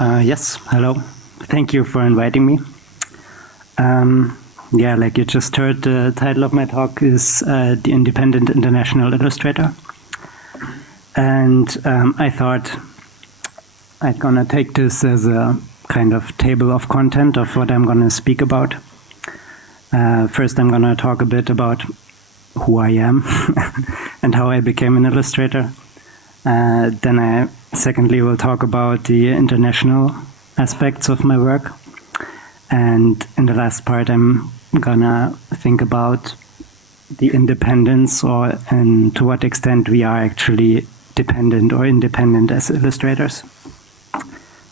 Yes, hello. Thank you for inviting me. Yeah, like you just heard, the title of my talk is The Independent International Illustrator. And I thought I'm gonna take this as a kind of table of content of what I'm gonna speak about. First, I'm gonna talk a bit about who I am and how I became an illustrator. Then I secondly will talk about the international aspects of my work. And in the last part, I'm gonna think about the independence and to what extent we are actually dependent or independent as illustrators.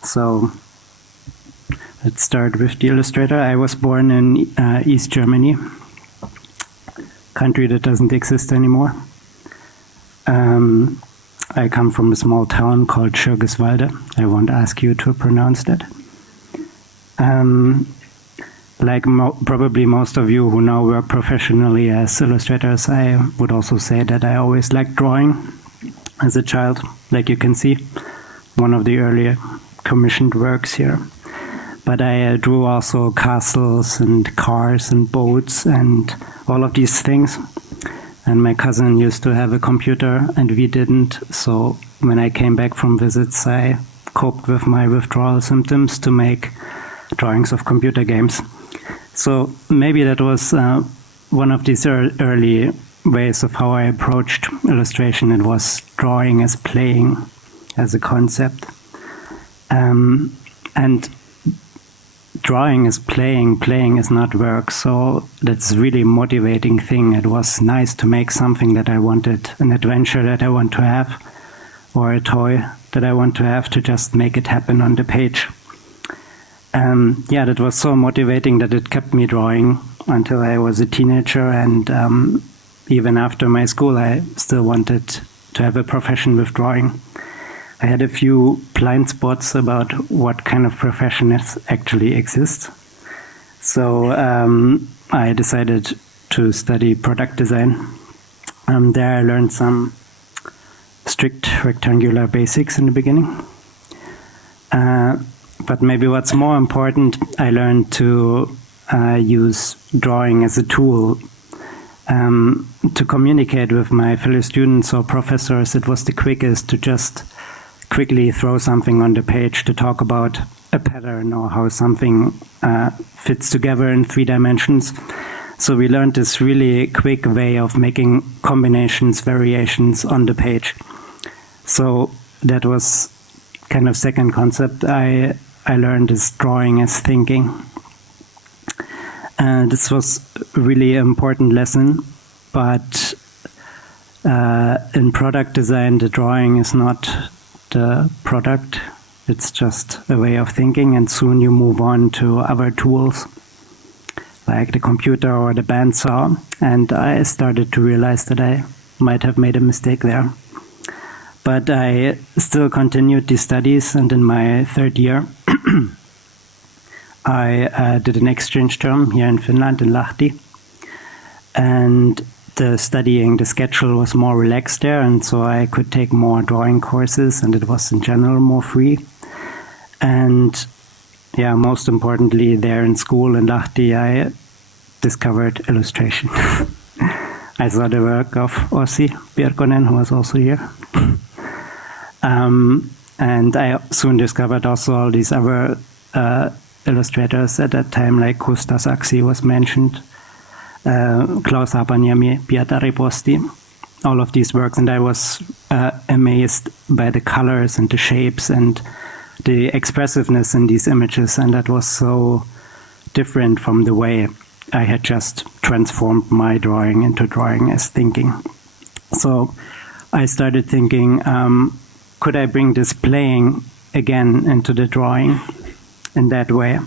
So let's start with the illustrator. I was born in East Germany, country that doesn't exist anymore. I come from a small town called Schirgiswalde. I won't ask you to pronounce that. Like probably most of you who now work professionally as illustrators, I would also say that I always liked drawing as a child. Like you can see, one of the earlier commissioned works here. But I drew also castles and cars and boats and all of these things. And my cousin used to have a computer and we didn't. So when I came back from visits, I coped with my withdrawal symptoms to make drawings of computer games. So maybe that was one of these early ways of how I approached illustration. It was drawing as playing, as a concept. And drawing is playing, playing is not work. So that's a really motivating thing. It was nice to make something that I wanted, an adventure that I want to have, or a toy that I want to have, to just make it happen on the page. Yeah, that was so motivating that it kept me drawing until I was a teenager, and even after my school, I still wanted to have a profession with drawing. I had a few blind spots about what kind of professions actually exist. So I decided to study product design. There I learned some strict rectangular basics in the beginning. But maybe what's more important, I learned to use drawing as a tool to communicate with my fellow students or professors. It was the quickest to just quickly throw something on the page to talk about a pattern or how something fits together in 3 dimensions. So we learned this really quick way of making combinations, variations on the page. So that was kind of second concept I learned, is drawing as thinking. This was really an important lesson, but in product design, the drawing is not the product. It's just a way of thinking, and soon you move on to other tools like the computer or the bandsaw, and I started to realize that I might have made a mistake there. But I still continued these studies, and in my 3rd year, I did an exchange term here in Finland, in Lahti, and the schedule was more relaxed there, and so I could take more drawing courses, and it was in general more free. And yeah, most importantly, there in school in Lahti, I discovered illustration. I saw the work of Ossi Pirkonen, who was also here. And I soon discovered also all these other illustrators at that time, like Kustas Saksi was mentioned, Klaus Hapaniemi, Pietari Posti, all of these works. And I was amazed by the colors and the shapes and the expressiveness in these images. And that was so different from the way I had just transformed my drawing into drawing as thinking. So I started thinking, could I bring this playing again into the drawing in that way?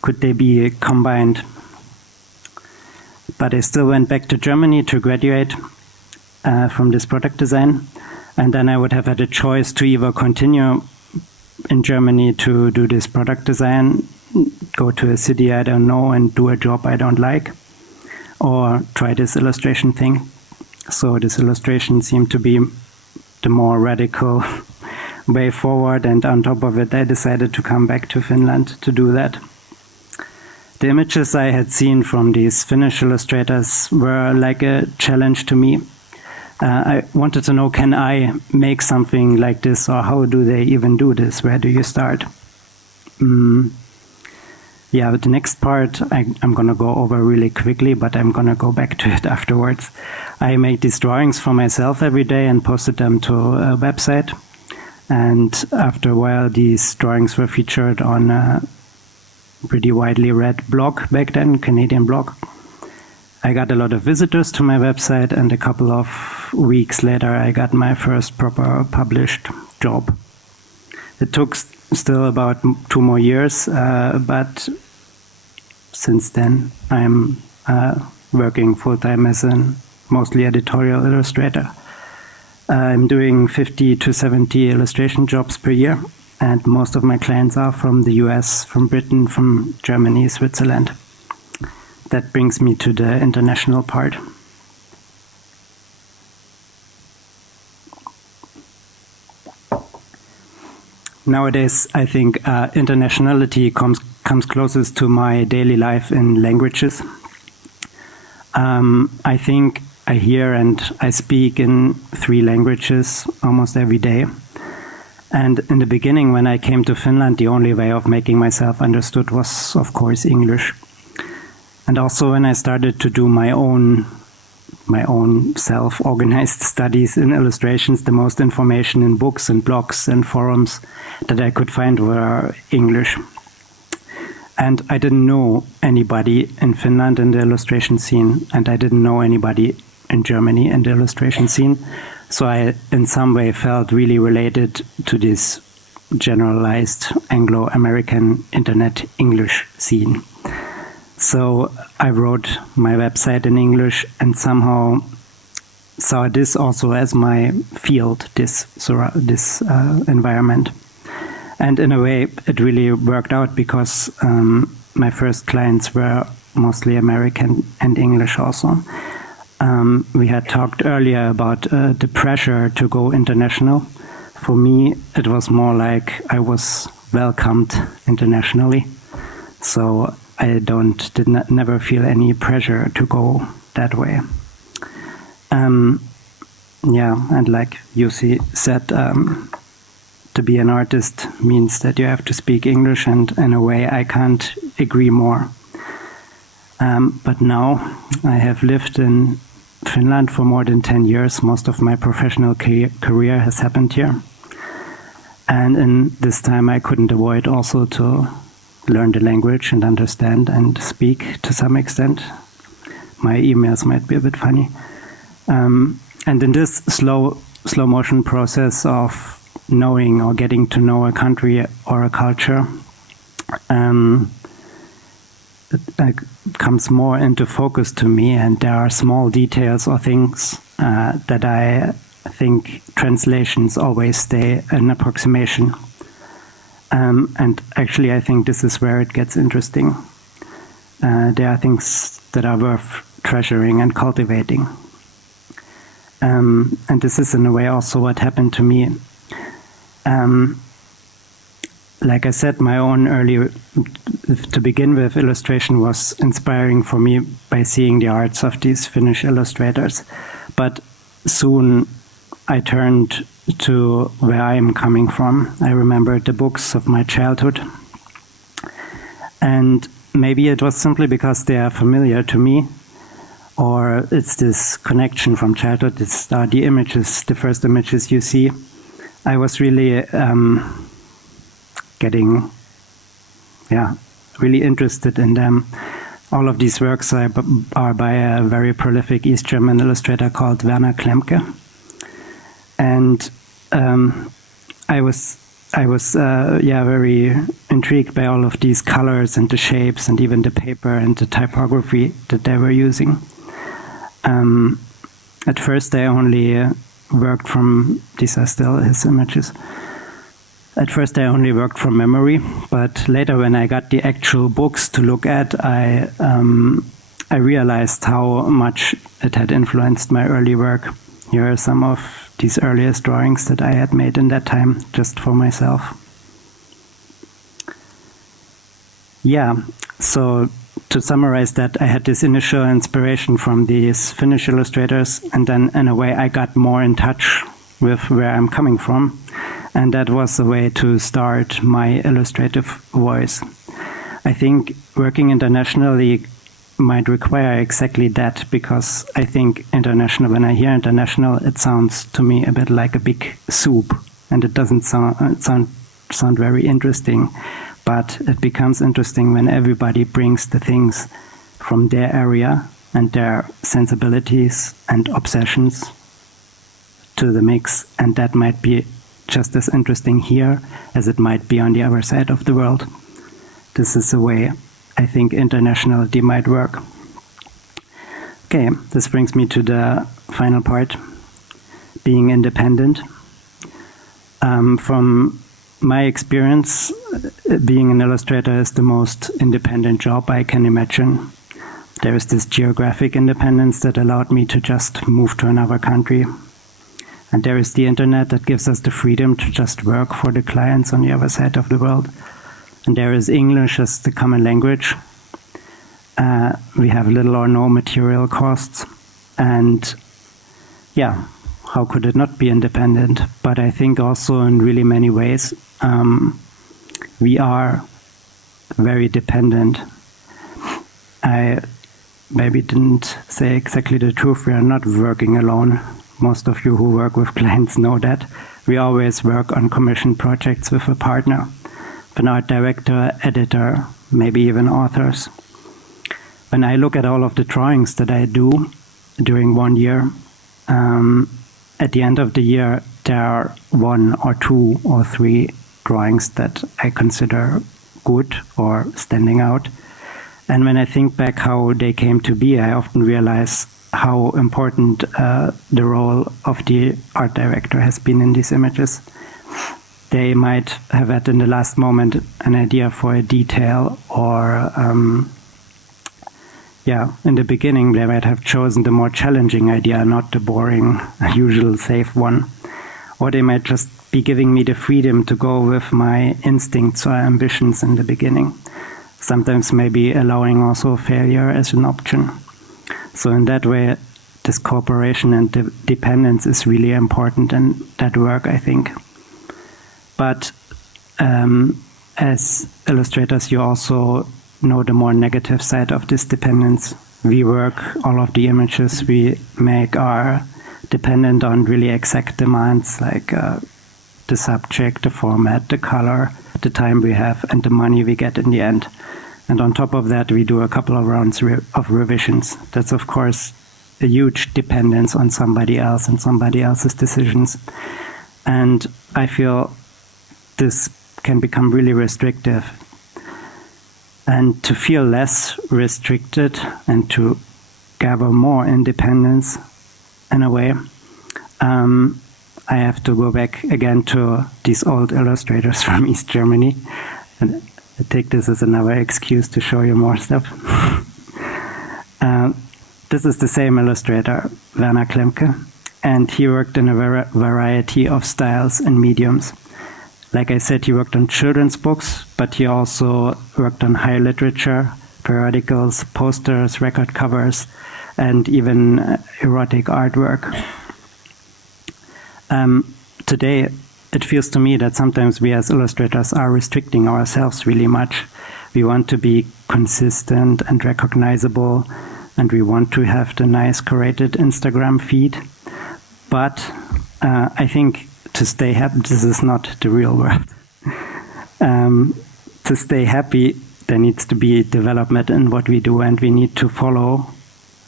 Could they be combined? But I still went back to Germany to graduate from this product design. And then I would have had a choice to either continue in Germany to do this product design, go to a city I don't know and do a job I don't like, or try this illustration thing. So this illustration seemed to be the more radical way forward, and on top of it, I decided to come back to Finland to do that. The images I had seen from these Finnish illustrators were like a challenge to me. I wanted to know, can I make something like this, or how do they even do this? Where do you start? Yeah, the next part I'm going to go over really quickly, but I'm going to go back to it afterwards. I make these drawings for myself every day and posted them to a website. And after a while, these drawings were featured on a pretty widely read blog back then, Canadian blog. I got a lot of visitors to my website, and a couple of weeks later, I got my first proper published job. It took still about 2 more years, but since then I'm working full-time as a mostly editorial illustrator. I'm doing 50 to 70 illustration jobs per year, and most of my clients are from the US, from Britain, from Germany, Switzerland. That brings me to the international part. Nowadays, I think internationality comes closest to my daily life in languages. I think I hear and I speak in 3 languages almost every day. And in the beginning, when I came to Finland, the only way of making myself understood was, of course, English. And also when I started to do my own self-organized studies in illustrations, the most information in books and blogs and forums that I could find were English. And I didn't know anybody in Finland in the illustration scene, and I didn't know anybody in Germany in the illustration scene. So I, in some way, felt really related to this generalized Anglo-American internet English scene. So I wrote my website in English and somehow saw this also as my field, this environment. And in a way, it really worked out because my first clients were mostly American and English also. We had talked earlier about the pressure to go international. For me, it was more like I was welcomed internationally. So I never feel any pressure to go that way. Yeah, and like Jussi said, to be an artist means that you have to speak English, and in a way I can't agree more. But now I have lived in Finland for more than 10 years. Most of my professional career has happened here. And in this time I couldn't avoid also to learn the language and understand and speak to some extent. My emails might be a bit funny. And in this slow motion process of knowing or getting to know a country or a culture, it comes more into focus to me, and there are small details or things that I think translations always stay an approximation. And actually I think this is where it gets interesting. There are things that are worth treasuring and cultivating. And this is in a way also what happened to me. Like I said, my own to begin with, illustration was inspiring for me by seeing the arts of these Finnish illustrators. But soon I turned to where I am coming from. I remembered the books of my childhood. And maybe it was simply because they are familiar to me, or it's this connection from childhood. It's the images, the first images you see. I was really getting, really interested in them. All of these works are by a very prolific East German illustrator called Werner Klemke. And I was very intrigued by all of these colors and the shapes and even the paper and the typography that they were using. At first I only worked from, these are still his images. At first I only worked from memory, but later when I got the actual books to look at, I realized how much it had influenced my early work. Here are some of these earliest drawings that I had made in that time, just for myself. Yeah, so to summarize that, I had this initial inspiration from these Finnish illustrators, and then in a way I got more in touch with where I'm coming from, and that was the way to start my illustrative voice. I think working internationally might require exactly that, because I think international, when I hear international, it sounds to me a bit like a big soup, and it doesn't sound very interesting. But it becomes interesting when everybody brings the things from their area and their sensibilities and obsessions to the mix, and that might be just as interesting here as it might be on the other side of the world. This is the way I think internationality might work. Okay, this brings me to the final part, being independent. From my experience, being an illustrator is the most independent job I can imagine. There is this geographic independence that allowed me to just move to another country. And there is the internet that gives us the freedom to just work for the clients on the other side of the world. And there is English as the common language. We have little or no material costs. And yeah, how could it not be independent? But I think also in really many ways, we are very dependent. I maybe didn't say exactly the truth. We are not working alone. Most of you who work with clients know that. We always work on commissioned projects with a partner, an art director, editor, maybe even authors. When I look at all of the drawings that I do during 1 year, at the end of the year, there are 1 or 2 or 3 drawings that I consider good or standing out. And when I think back how they came to be, I often realize how important the role of the art director has been in these images. They might have had in the last moment an idea for a detail, or in the beginning they might have chosen the more challenging idea, not the boring, usual safe one. Or they might just be giving me the freedom to go with my instincts or ambitions in the beginning. Sometimes maybe allowing also failure as an option. So in that way, this cooperation and dependence is really important in that work, I think. But as illustrators, you also know the more negative side of this dependence. We work, all of the images we make are dependent on really exact demands, like the subject, the format, the color, the time we have, and the money we get in the end. And on top of that, we do a couple of rounds of revisions. That's, of course, a huge dependence on somebody else and somebody else's decisions. And I feel this can become really restrictive. And to feel less restricted and to gather more independence, in a way, I have to go back again to these old illustrators from East Germany. And I take this as another excuse to show you more stuff. This is the same illustrator, Werner Klemke, and he worked in a variety of styles and mediums. Like I said, he worked on children's books, but he also worked on high literature, periodicals, posters, record covers, and even erotic artwork. Today, it feels to me that sometimes we as illustrators are restricting ourselves really much. We want to be consistent and recognizable, and we want to have the nice curated Instagram feed. But I think to stay happy, this is not the real world. To stay happy, there needs to be development in what we do, and we need to follow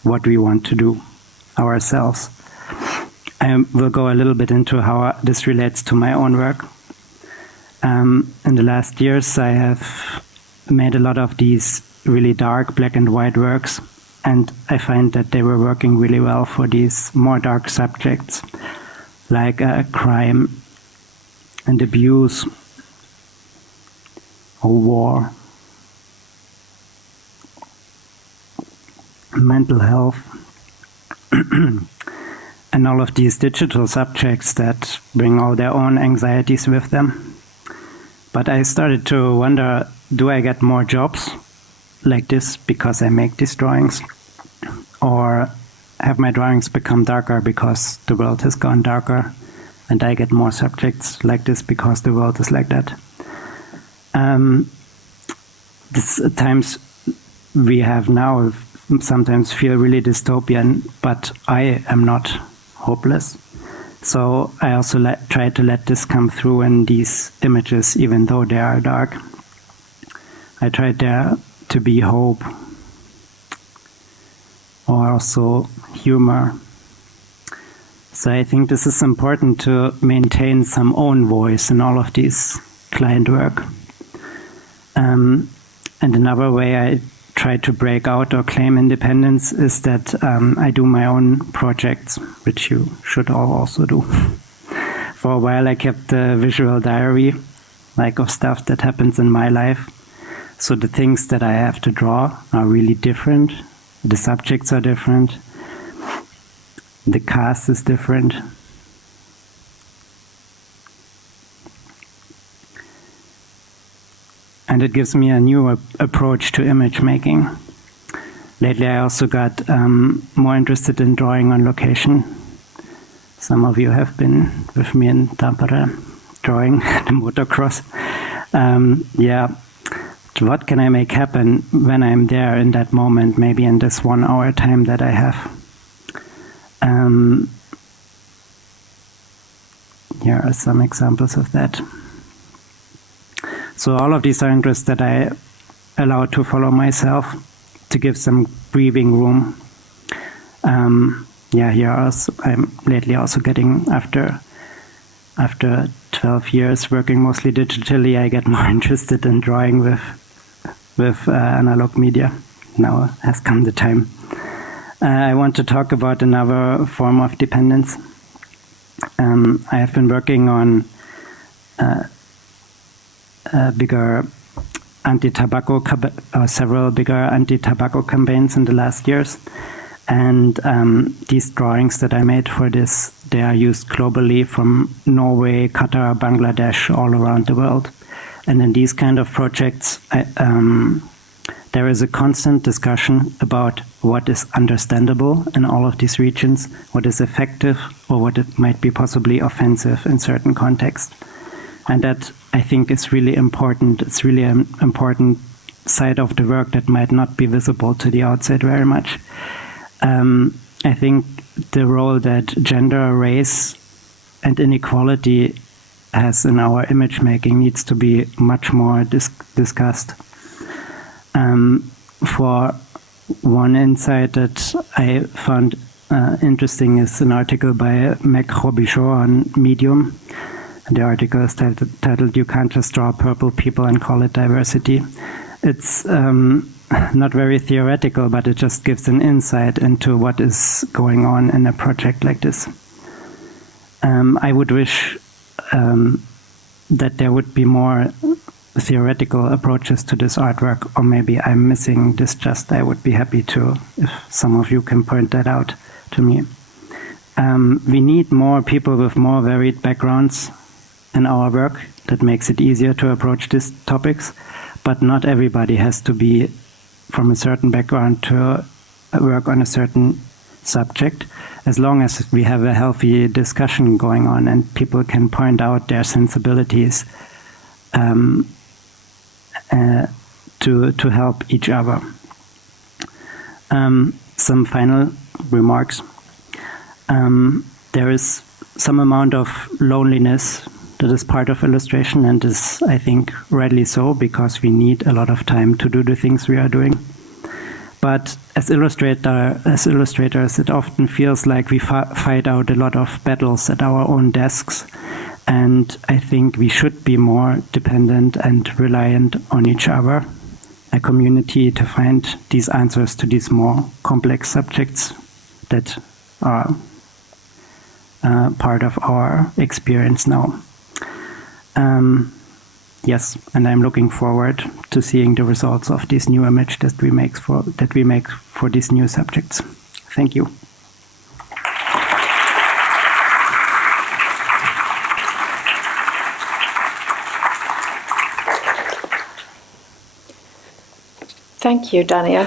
what we want to do ourselves. I will go a little bit into how this relates to my own work. In the last years, I have made a lot of these really dark black and white works, and I find that they were working really well for these more dark subjects, like crime and abuse or war, mental health. and all of these digital subjects that bring all their own anxieties with them. But I started to wonder, do I get more jobs like this because I make these drawings? Or have my drawings become darker because the world has gone darker and I get more subjects like this because the world is like that? These times we have now sometimes feel really dystopian, but I am not hopeless. So I also try to let this come through in these images, even though they are dark. I tried there to be hope, or also humor. So I think this is important to maintain some own voice in all of these client work. And another way I try to break out or claim independence is that I do my own projects, which you should all also do. For a while I kept a visual diary, like of stuff that happens in my life. So the things that I have to draw are really different. The subjects are different. The cast is different. And it gives me a new approach to image making. Lately I also got more interested in drawing on location. Some of you have been with me in Tampere drawing the motocross. Yeah, what can I make happen when I'm there in that moment, maybe in this 1 hour time that I have? Here are some examples of that. So all of these are interests that I allow to follow myself, to give some breathing room. Yeah, here I'm lately also getting, after 12 years working mostly digitally, I get more interested in drawing with analog media. Now has come the time. I want to talk about another form of dependence. I have been working on bigger anti-tobacco, several bigger anti-tobacco campaigns in the last years. And these drawings that I made for this, they are used globally from Norway, Qatar, Bangladesh, all around the world. And in these kind of projects, there is a constant discussion about what is understandable in all of these regions, what is effective, or what it might be possibly offensive in certain contexts. And that, I think, is really important. It's really an important side of the work that might not be visible to the outside very much. I think the role that gender, race, and inequality has in our image making needs to be much more discussed. For one insight that I found interesting is an article by Meg Robichaud on Medium. The article is titled "You Can't Just Draw Purple People and Call It Diversity." It's not very theoretical, but it just gives an insight into what is going on in a project like this. I would wish that there would be more theoretical approaches to this artwork, or maybe I'm missing this. Just I would be happy to, if some of you can point that out to me. We need more people with more varied backgrounds in our work. That makes it easier to approach these topics, but not everybody has to be from a certain background to work on a certain subject, as long as we have a healthy discussion going on and people can point out their sensibilities to help each other. Some final remarks. There is some amount of loneliness that is part of illustration, and is, I think, rightly so, because we need a lot of time to do the things we are doing. But as illustrators, it often feels like we fight out a lot of battles at our own desks, and I think we should be more dependent and reliant on each other, a community, to find these answers to these more complex subjects that are part of our experience now. Yes, and I'm looking forward to seeing the results of this new image that we make for these new subjects. Thank you. Thank you, Daniel.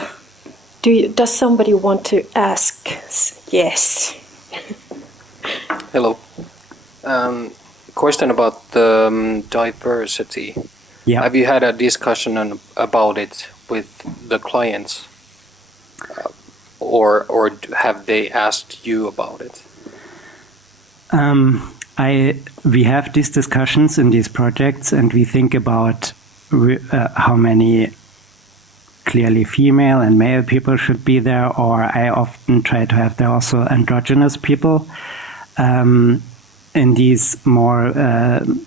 Does somebody want to ask? Yes. Hello. Question about the diversity. Yeah. Have you had a discussion about it with the clients, or have they asked you about it? We have these discussions in these projects, and we think about how many clearly female and male people should be there, or I often try to have there also androgynous people. In these more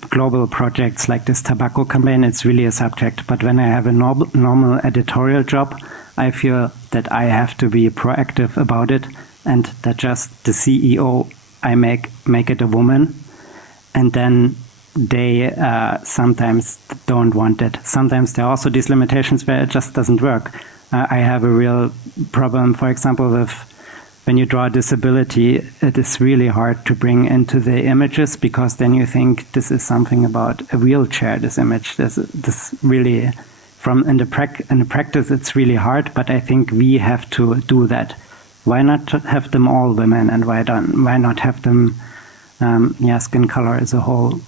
global projects like this tobacco campaign, it's really a subject. But when I have a normal editorial job, I feel that I have to be proactive about it, and that just the CEO, I make it a woman, and then they sometimes don't want it. Sometimes there are also these limitations where it just doesn't work. I have a real problem, for example, with when you draw a disability, it is really hard to bring into the images, because then you think this is something about a wheelchair, this image. This really, in the practice, it's really hard, but I think we have to do that. Why not have them all women, and why not have them, skin color is a whole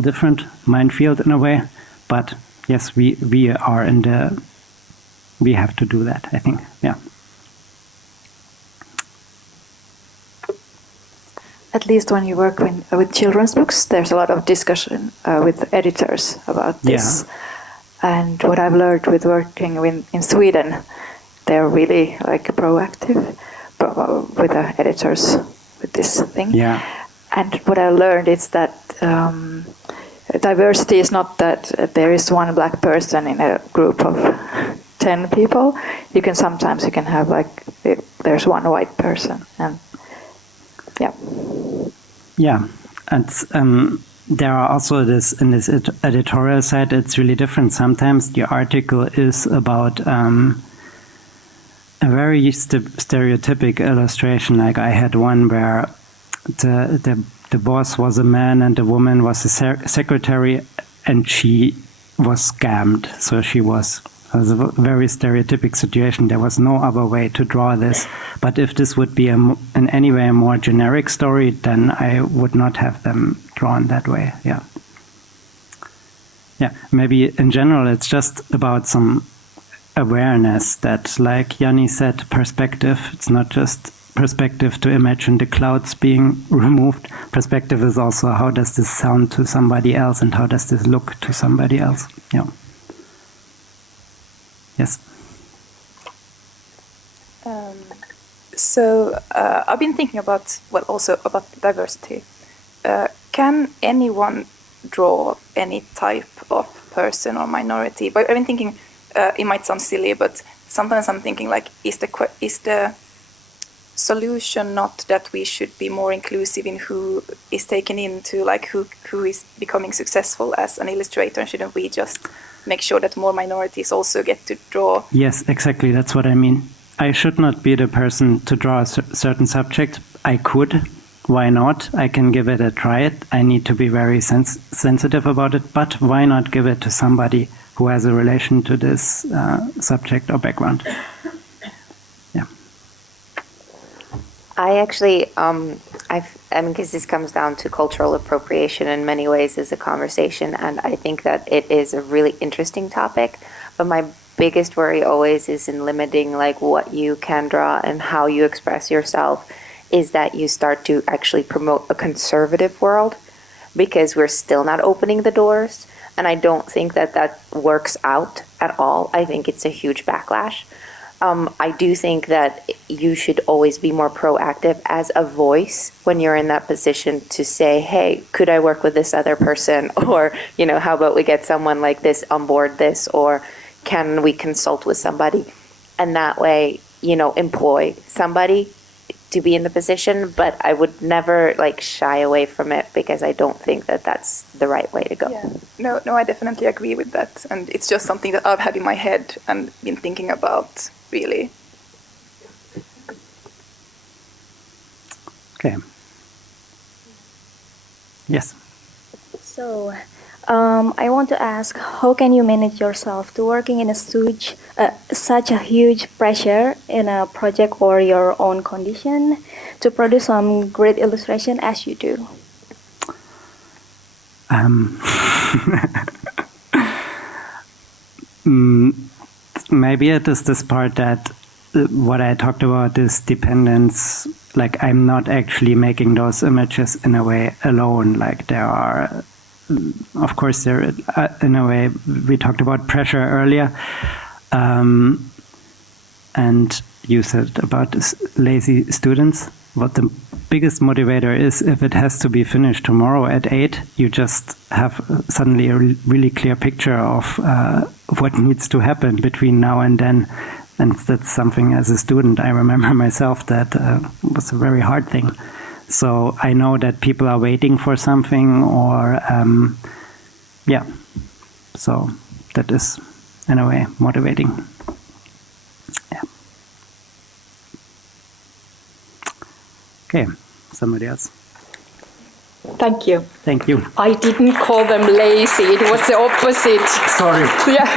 different minefield in a way. But yes, we have to do that, I think, yeah. At least when you work with children's books, there's a lot of discussion with editors about this. Yeah. And what I've learned with working in Sweden, they're really proactive with the editors with this thing. Yeah. And what I learned is that diversity is not that there is one black person in a group of 10 people. Sometimes you can have there's one white person, and yeah. Yeah, and there are also in this editorial side, it's really different. Sometimes the article is about a very stereotypic illustration. Like I had one where the boss was a man and the woman was a secretary, and she was scammed. So it was a very stereotypic situation. There was no other way to draw this. But if this would be in any way a more generic story, then I would not have them drawn that way. Yeah. Yeah. Maybe in general, it's just about some awareness that, like Yanni said, perspective. It's not just perspective to imagine the clouds being removed. Perspective is also how does this sound to somebody else, and how does this look to somebody else. Yeah. Yes. So I've been thinking about diversity. Can anyone draw any type of person or minority? But I've been thinking, it might sound silly, but sometimes I'm thinking is the solution not that we should be more inclusive in who is taken into, who is becoming successful as an illustrator, and shouldn't we just make sure that more minorities also get to draw? Yes, exactly. That's what I mean. I should not be the person to draw a certain subject. I could. Why not? I can give it a try. I need to be very sensitive about it, but why not give it to somebody who has a relation to this subject or background? Yeah. I actually, because this comes down to cultural appropriation in many ways as a conversation, and I think that it is a really interesting topic, but my biggest worry always is in limiting what you can draw and how you express yourself, is that you start to actually promote a conservative world, because we're still not opening the doors, and I don't think that works out at all. I think it's a huge backlash. I do think that you should always be more proactive as a voice when you're in that position to say, hey, could I work with this other person? Or, how about we get someone like this on board this? Or can we consult with somebody? And that way, employ somebody to be in the position. But I would never shy away from it, because I don't think that that's the right way to go. Yeah. No, I definitely agree with that. And it's just something that I've had in my head and been thinking about, really. Okay. Yes. So I want to ask, how can you manage yourself to working in such a huge pressure in a project or your own condition to produce some great illustration as you do? Maybe it is this part that what I talked about is dependence. Like I'm not actually making those images in a way alone. Like there are, of course, there in a way we talked about pressure earlier, and you said about lazy students. What the biggest motivator is, if it has to be finished tomorrow at 8, you just have suddenly a really clear picture of what needs to happen between now and then. And that's something as a student, I remember myself that was a very hard thing. So I know that people are waiting for something or, yeah. So that is, in a way, motivating. Yeah. Okay, somebody else. Thank you. Thank you. I didn't call them lazy. It was the opposite. Sorry. Yeah.